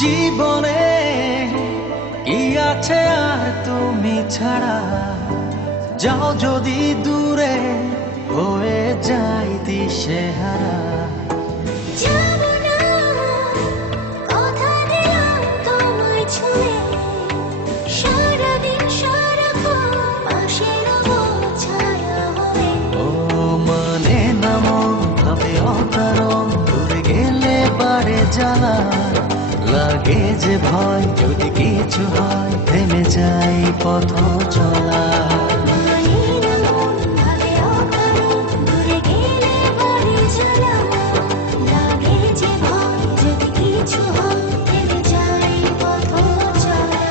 জীবনে কি আছে আর তুমি ছাড়া, যাও যদি দূরে হয়ে যাই দিশেহারা। যাবো না, কথা দিলাম তোমায় ছুঁয়ে, সারাদিন সারাক্ষণ পাশে রবো ছায়া হয়ে। ও মানে না মন ভাবে অকারণ, দূরে গেলে বাড়ে জ্বালা, লাগে যে ভয় যদি কিছু হয় থেমে যাই পথ চলা। মানে না মন ভাবে অকারণ, দূরে গেলে বাড়ে জ্বালা, লাগে যে ভয় যদি কিছু হয় থেমে যাই পথ চলা।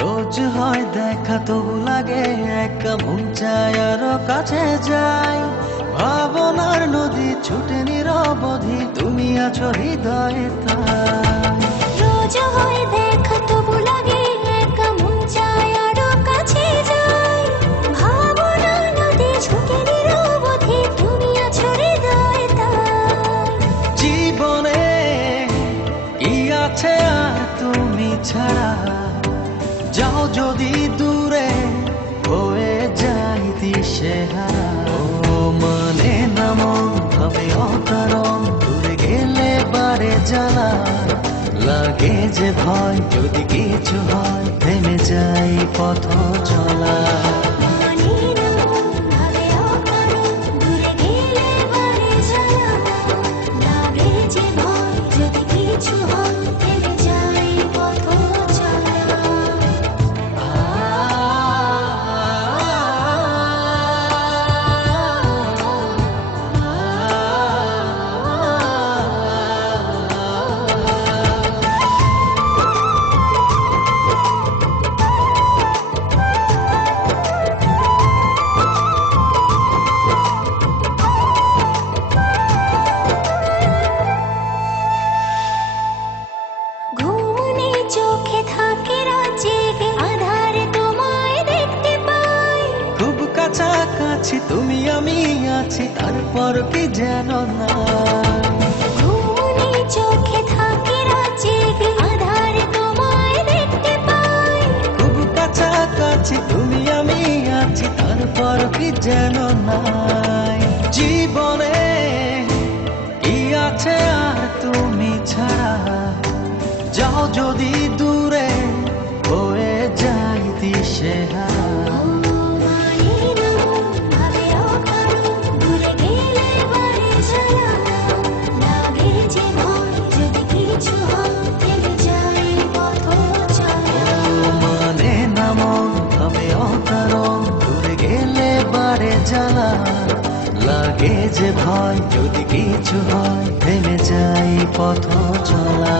রোজ হয় দেখা তবু লাগে একা, মন চায় আরো কাছে যাই। ভাবনার নদী ছুটে নিরবধি, তুমি আছো হৃদয়ে তাই। রোজ হয় দেখা তবু লাগে একা, মন চায় আরো কাছে যাই। ভাবনা নদী ছুটে নিরবধি, তুমি আছো হৃদয়ে তাই। জীবনে কি আছে আর তুমি ছাড়া, যাও যদি দূরে হয়ে যাই দিশেহারা। ও মানে না মন ভাবে অকারণ, দূরে গেলে বাড়ে জ্বালা, লাগে যে ভয় যদি কিছু হয় থেমে যাই পথ চলা। মানে না মন ভাবে অকারণ, দূরে গেলে বাড়ে জ্বালা, লাগে যে ভয় যদি কিছু হয় থেমে যাই পথ চলা। ঘুমনে চোখে থাকে রাত জেগে, আধারে তোমায় দেখতে পাই। খুব কাছাকাছি তুমি আমি আছি, তারপর কি যেন না। ঘুমনে চোখে থাকে রাত জেগে, আধারে তোমায় দেখতে পাই। খুব কাছাকাছি তুমি আমি আছি, তারপর কি যেন নাই। জীবনে কি আছে আর তুমি ছাড়া, যাও যদি দূরে হয়ে যাই দিশেহারা। মানে না মন ভাবে অকারণ, দূরে গেলে বাড়ে জ্বালা, লাগে যে ভয় যদি কিছু হয় থেমে যাই পথ চলা। মানে না মন ভাবে অকারণ, দূরে গেলে বাড়ে জ্বালা, লাগে যে ভয় যদি কিছু হয় থেমে যাই পথ চলা।